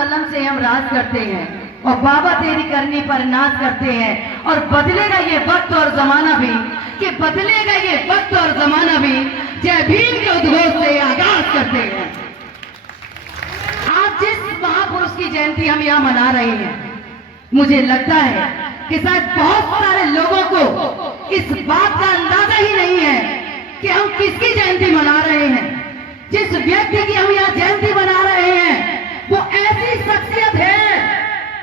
कलम से हम राज करते हैं और बाबा तेरी करनी पर नाज करते हैं। और बदलेगा ये वक्त और जमाना भी, कि बदलेगा ये वक्त और जमाना भी, जय भीम के उद्घोष से आगाज करते हैं। आज जिस महापुरुष की जयंती हम यहाँ मना रहे हैं, मुझे लगता है कि शायद बहुत सारे लोगों को इस बात का अंदाजा ही नहीं है कि हम किसकी जयंती मना रहे हैं। जिस व्यक्ति की हम यहाँ जयंती मना रहे हैं वो ऐसी शख्सियत है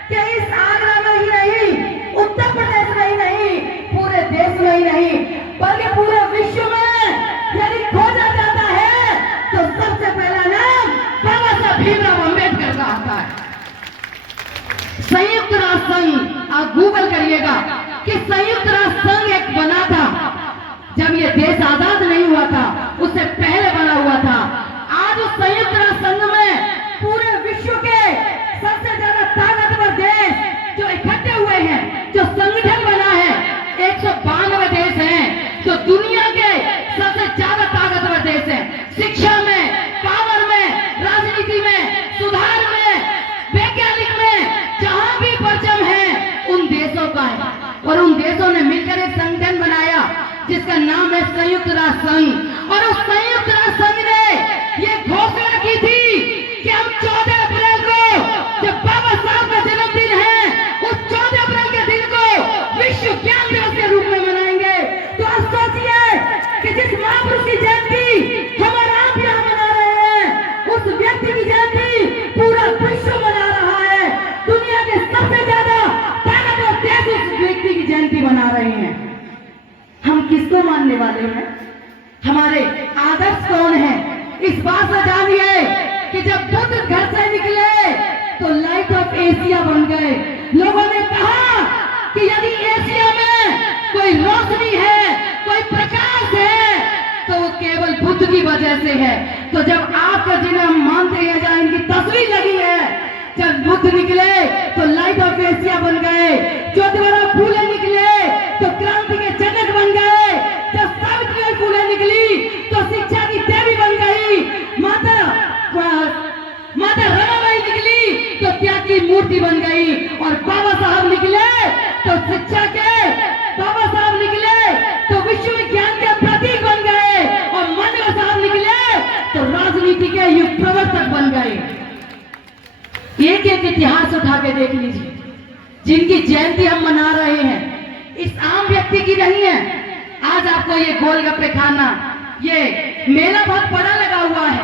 कि इस आगरा में ही नहीं, उत्तर प्रदेश में ही नहीं, पूरे देश में ही नहीं, बल्कि पूरे विश्व में यदि खोजा जाता है तो सबसे पहला नाम बाबा साहब भीमराव अम्बेडकर का आता है। संयुक्त राष्ट्र संघ, आप गूगल करिएगा कि संयुक्त राष्ट्र संघ एक बना था जब ये देश आजाद नहीं हुआ था, उससे पहले बना हुआ था। आज उस संयुक्त राष्ट्र संघ में पूरे विश्व के सबसे ज्यादा ताकतवर देश जो इकट्ठे हुए हैं, जो संगठन बना है, 192 देश हैं जो दुनिया के सबसे ज्यादा ताकतवर देश हैं। शिक्षा में, पावर में, राजनीति में, सुधार में, वैज्ञानिक में, जहां भी परचम है उन देशों का है। और उन देशों ने मिलकर एक संगठन बनाया जिसका नाम है संयुक्त राष्ट्र संघ। और उस संयुक्त राष्ट्र संघ ने ये घोषणा की थी कि हम 14 अप्रैल को, जब बाबा साहब का जन्मदिन है, उस 14 अप्रैल के दिन को विश्व ज्ञान दिवस के रूप में मनाएंगे। तो आप सोचिए कि जिस महापुरुष की जयंती हम और आप यहाँ मना रहे हैं, उस व्यक्ति की जयंती पूरा विश्व मना रहा है। दुनिया के सबसे ज्यादा ताकतवर देश उस व्यक्ति की जयंती मना रहे हैं। हम किसको मानने वाले हैं? हमारे आदर्श कौन है? इस बात से जानिए कि जब बुद्ध घर से निकले तो लाइट ऑफ एशिया बन गए। लोगों ने कहा कि यदि एशिया में कोई रोशनी है, कोई प्रकाश है, तो वो केवल बुद्ध की वजह से है। तो जब आपका जिन्हें हम मानते हैं, जहाँ इनकी तस्वीर लगी है, जब बुद्ध निकले तो लाइट ऑफ एशिया बन गए। ज्योतिबा फूले निकले तो क्रांति के जनक बन गए। जब सावित्रीबाई फूले निकली तो शिक्षा की देवी बन गई। माता रमाबाई निकली तो त्याग की मूर्ति बन गई। और बाबा साहब निकले तो शिक्षा के बाबा साहब निकले तो विश्व विज्ञान के प्रतीक बन गए। और मानव साहब निकले तो राजनीति के युग प्रवर्तक बन गए। एक एक इतिहास उठा के देख लीजिए, जिनकी जयंती हम मना रहे हैं इस आम व्यक्ति की नहीं है। आज आपको ये गोलगप्पे खाना, ये मेला बहुत बड़ा लगा हुआ है,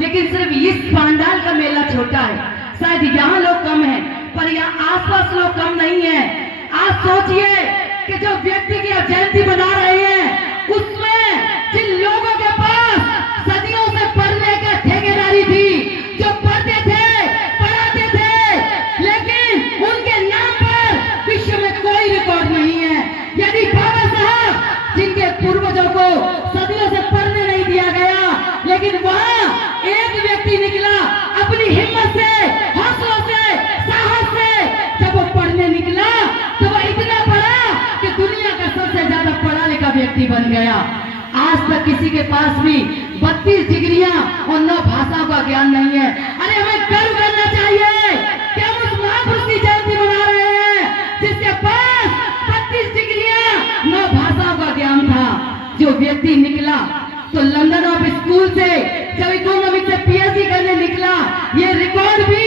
लेकिन सिर्फ इस पंडाल का मेला छोटा है। शायद यहाँ लोग कम हैं, पर यहाँ आसपास लोग कम नहीं है। आप सोचिए कि जो व्यक्ति की आप जयंती मना रहे हैं, उसमें जिन लोगों के पास सदियों से पढ़ने का ठेकेदारी थी, जो पढ़ते थे, पढ़ाते थे, लेकिन उनके नाम पर विश्व में कोई रिकॉर्ड नहीं है। यदि बाबा साहब, जिनके पूर्वजों को सदियों से पढ़ने नहीं दिया गया, लेकिन वहां एक व्यक्ति निकला अपनी हिम्मत से, हौसलों से, साहस से, जब वो पढ़ने निकला तो वो इतना पढ़ा कि दुनिया का सबसे ज्यादा पढ़ा लिखा व्यक्ति बन गया। आज तक किसी के पास भी 32 डिग्रियां और 9 भाषाओं का ज्ञान नहीं है। अरे हमें गर्व करना चाहिए कि हम उस महापुरुष की जयंती मना रहे हैं जिसके पास 32 डिग्रियां 9 भाषाओं का ज्ञान था। जो व्यक्ति निकला तो लंदन ऑफ स्कूल से जब इकोनॉमिक्स से पीएचडी करने निकला, ये रिकॉर्ड भी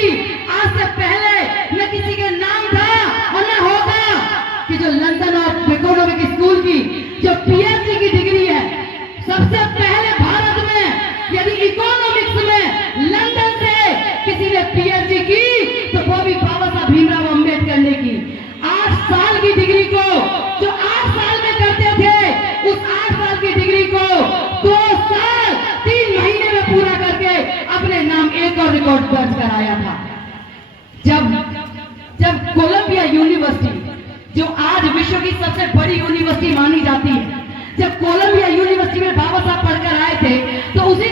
आज से पहले न किसी के नाम था और न होगा कि जो लंदन ऑफ इकोनॉमिक स्कूल की जो पीएचडी की डिग्री है, सबसे पहले भारत में यदि इकोनॉमिक्स में लंदन से किसी ने पीएचडी की तो वो भी बाबा साहब भीमराव अम्बेडकर ने की। 8 साल की डिग्री को जो 8 साल में करते थे, उस 8 साल की डिग्री को 2 साल 3 महीने में पूरा करके अपने नाम एक और रिकॉर्ड दर्ज कराया था। जब कोलंबिया यूनिवर्सिटी, जो आज विश्व की सबसे बड़ी यूनिवर्सिटी मानी जाती है, जब कोलंबिया यूनिवर्सिटी में बाबा साहब पढ़कर आए थे तो उसी